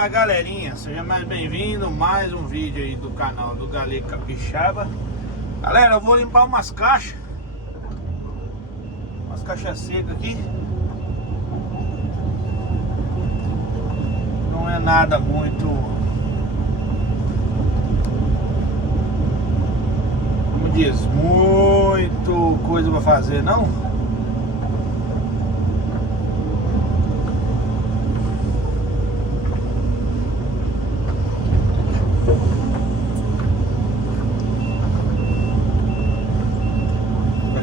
Fala galerinha, seja mais bem-vindo, mais um vídeo aí do canal do Galego Capixaba. Galera, eu vou limpar umas caixas secas aqui. Não é nada muito, como diz, muito coisa pra fazer não.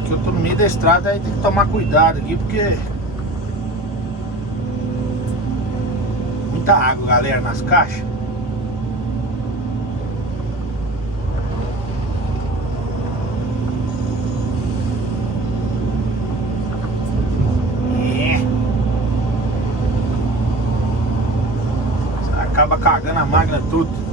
Eu tô no meio da estrada, aí tem que tomar cuidado aqui, porque muita água, galera, nas caixas. Acaba cagando a máquina tudo.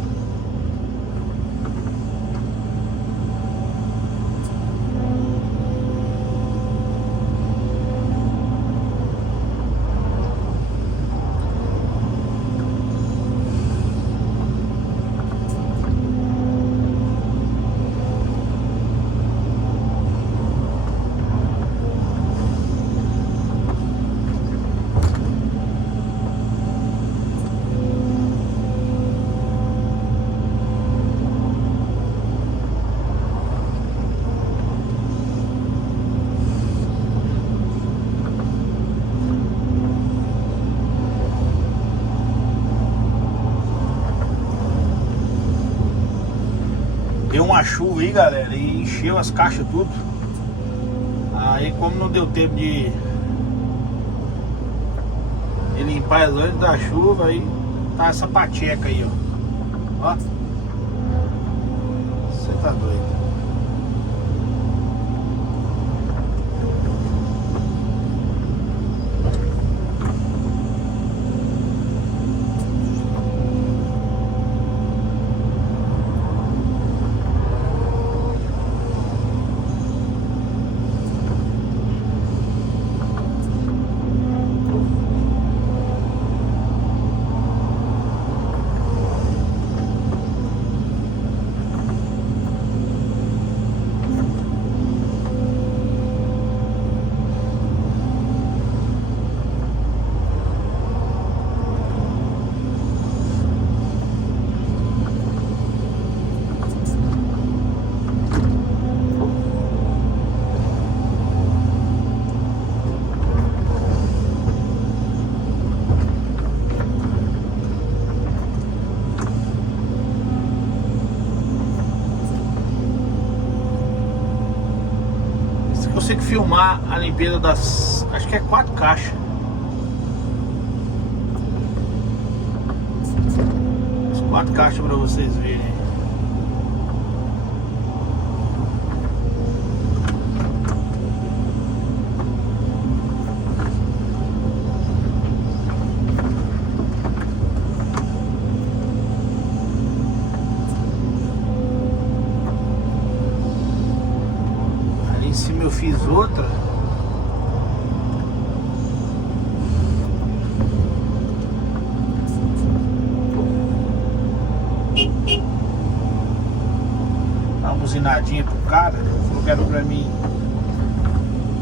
Deu uma chuva aí, galera, e encheu as caixas tudo. Aí como não deu tempo de limpar as antes da chuva, aí tá essa pacheca aí, ó. Você tá doido. Consigo filmar a limpeza das, acho que é 4 caixas. As 4 caixas para vocês verem. Em cima eu fiz outra. Dá uma buzinadinha pro cara. Falou que era pra mim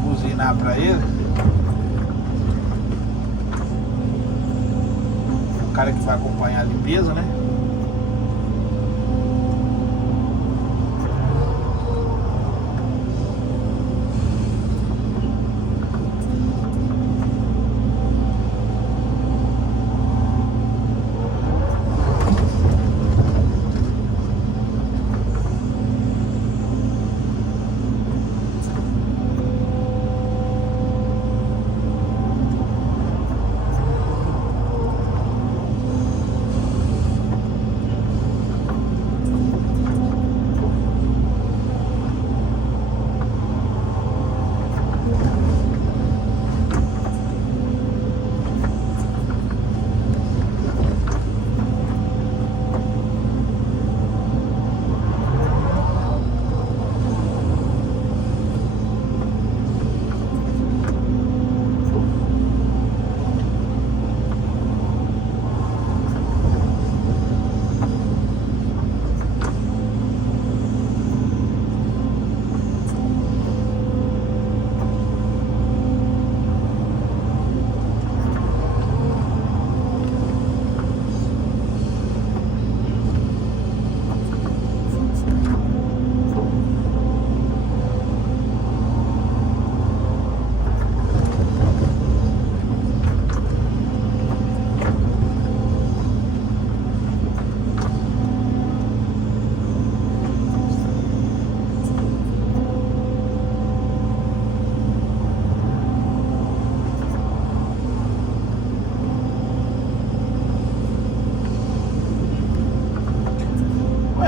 buzinar pra ele. O cara que vai acompanhar a limpeza, né?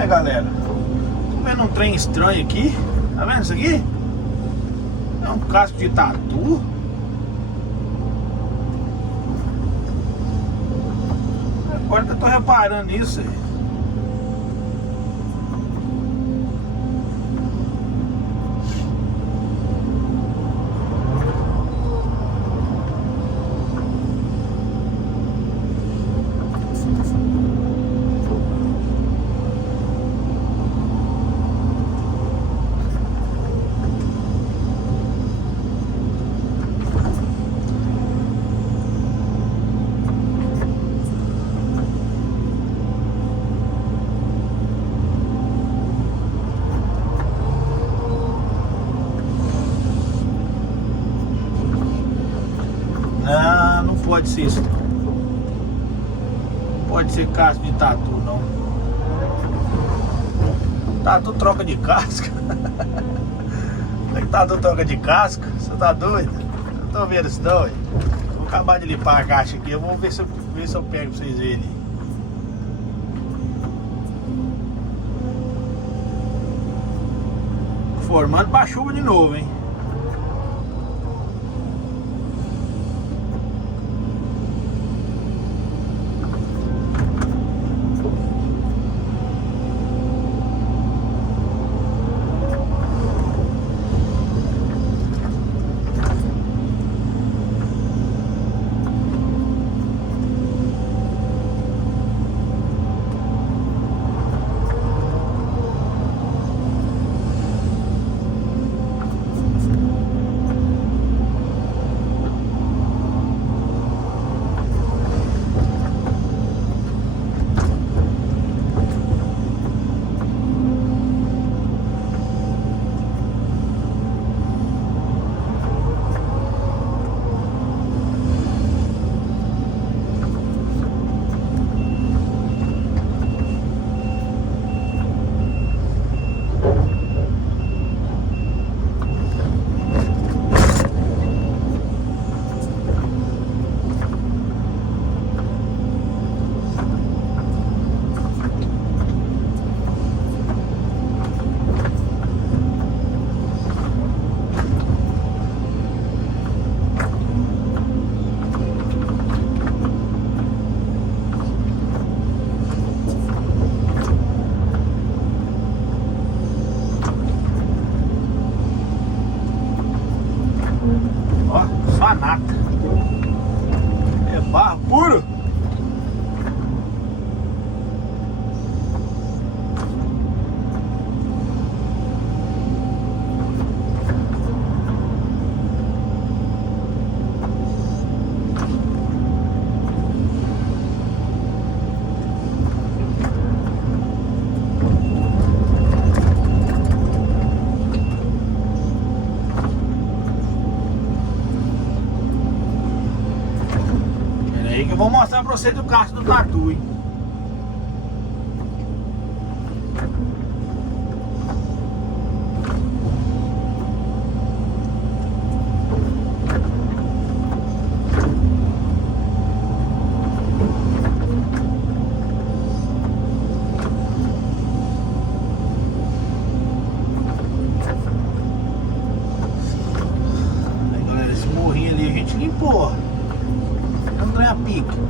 Aí, galera, tô vendo um trem estranho aqui. Tá vendo isso aqui? É um casco de tatu. Agora que eu tô reparando nisso aí. Não pode ser isso. Não pode ser casco de tatu, não. Tatu troca de casca. Tatu troca de casca? Você tá doido? Eu tô vendo isso não, hein? Vou acabar de limpar a caixa aqui. Eu vou ver se eu pego pra vocês verem. Formando pra chuva de novo, hein? Nata. É barro puro. Eu vou mostrar pra você do casco do tatu, hein? Aí, galera, esse morrinho ali a gente limpou. Não é a pique.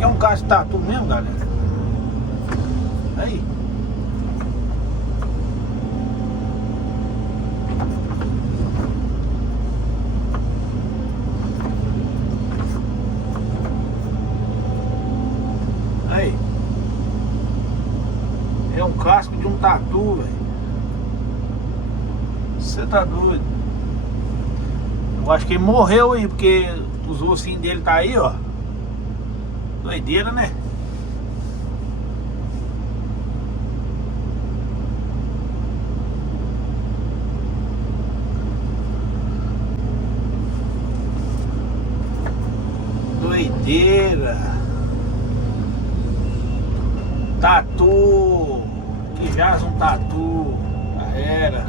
É um casco de tatu mesmo, galera. Aí. Aí. É um um casco de um tatu, velho. Você tá doido? Eu acho que ele morreu aí, porque os ossinhos dele tá aí, ó. Doideira, né? Doideira. Tatu. Que jaz um tatu. Já era.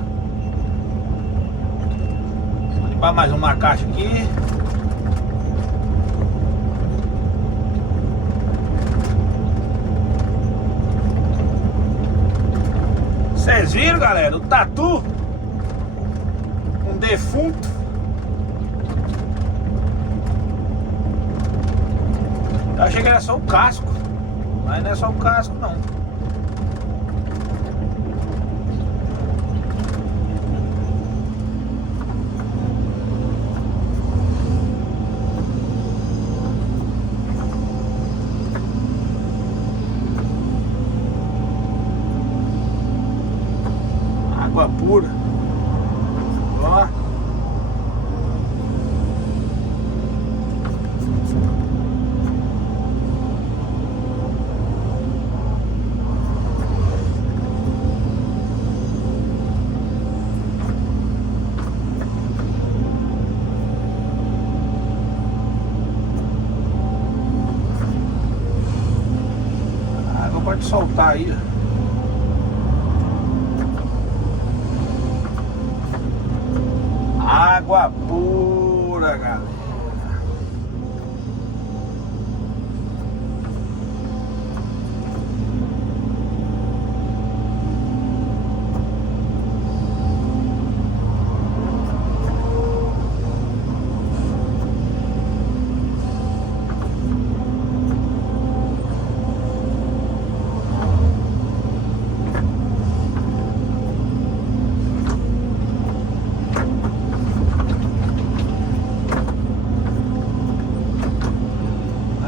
Vou limpar mais uma caixa aqui. Vocês viram, galera? O tatu. Um defunto. Eu achei que era só o casco. Mas não é só o casco, não. Água pura. Ó. A água pode soltar aí, ó. Água pura, galera.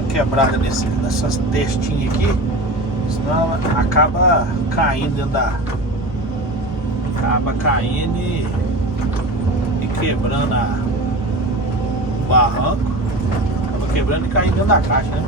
Quebrada nessas testinhas aqui, senão ela acaba caindo dentro da. Acaba caindo e quebrando o barranco. Acaba quebrando e caindo dentro da caixa, né?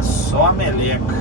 Só a meleca.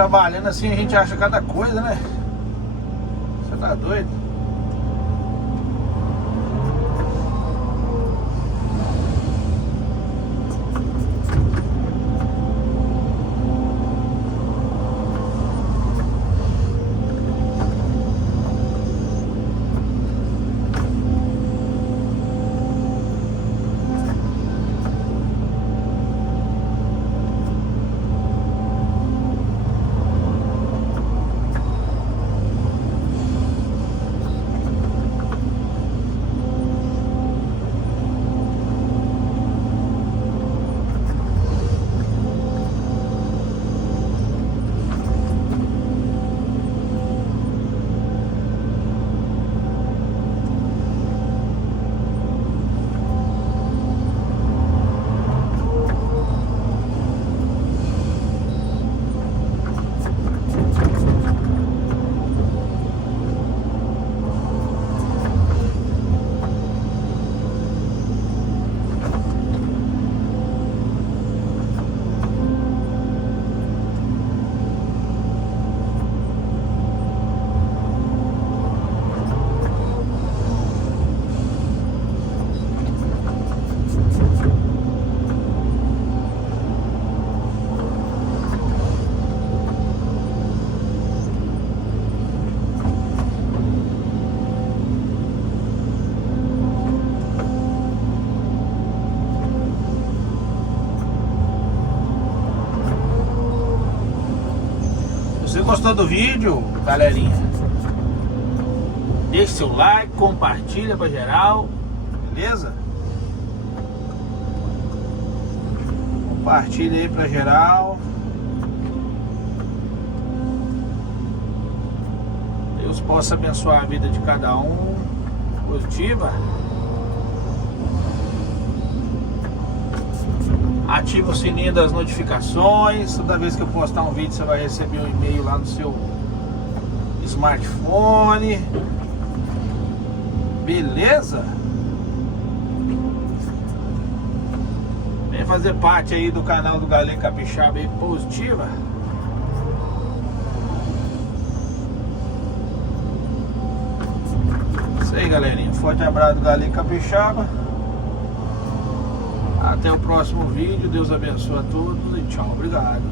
trabalhando assim a gente acha cada coisa, né? Você tá doido? Se você gostou do vídeo, galerinha, deixe seu like, compartilha pra geral, beleza? Compartilha aí pra geral. Deus possa abençoar a vida de cada um. Positiva. Ativa o sininho das notificações. Toda vez que eu postar um vídeo, você vai receber um e-mail lá no seu smartphone. Beleza? Vem fazer parte aí do canal do Galego Capixaba aí, Positiva. Isso aí, galerinha. Forte abraço do Galego Capixaba. Até o próximo vídeo. Deus abençoe a todos e tchau. Obrigado.